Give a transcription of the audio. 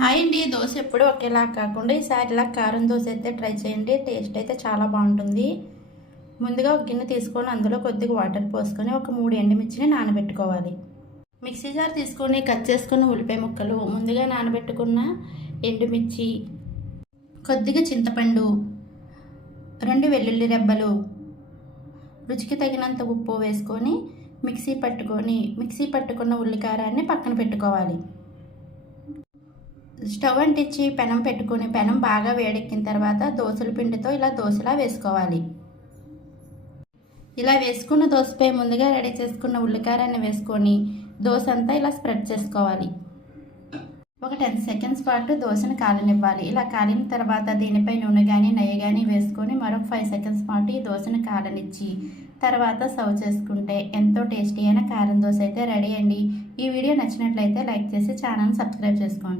Hi అండి. దోశ ఎప్పుడు ఒకేలా కాకుండా ఈసారి ఇలా కారం దోశ అయితే ట్రై చేయండి. టేస్ట్ అయితే చాలా బాగుంటుంది. ముందుగా ఒక గిన్నె తీసుకొని అందులో కొద్దిగా వాటర్ పోసుకొని ఒక 3 ఎండుమిర్చిని నానబెట్టుకోవాలి. మిక్సీ జార్ తీసుకొని కట్ చేసుకున్న ఉల్లిపాయ ముక్కలు, ముందుగా నానబెట్టుకున్న ఎండుమిర్చి, కొద్దిగా చింతపండు, 2 వెల్లుల్లి రెబ్బలు, రుచికి తగినంత ఉప్పు వేసుకొని మిక్సీ పట్టుకున్న ఉల్లికారాన్ని పక్కన పెట్టుకోవాలి. స్టవ్ అంటించి పెనం పెట్టుకొని పెనం బాగా వేడెక్కిన తర్వాత దోసల పిండితో ఇలా దోశలా వేసుకోవాలి. ఇలా వేసుకున్న దోశపై ముందుగా రెడీ చేసుకున్న ఉల్లికారాన్ని వేసుకొని దోశ అంతా ఇలా స్ప్రెడ్ చేసుకోవాలి. ఒక 10 సెకండ్స్ పాటు దోశను కాలనివ్వాలి. ఇలా కాలిన తర్వాత దీనిపై నూనె కానీ నెయ్యి కానీ వేసుకొని మరొక 5 సెకండ్స్ పాటు ఈ దోశను కాలనిచ్చి తర్వాత సర్వ్ చేసుకుంటే ఎంతో టేస్టీ అయిన కారం దోశ అయితే రెడీ అండి. ఈ వీడియో నచ్చినట్లయితే లైక్ చేసి ఛానల్ సబ్స్క్రైబ్ చేసుకోండి.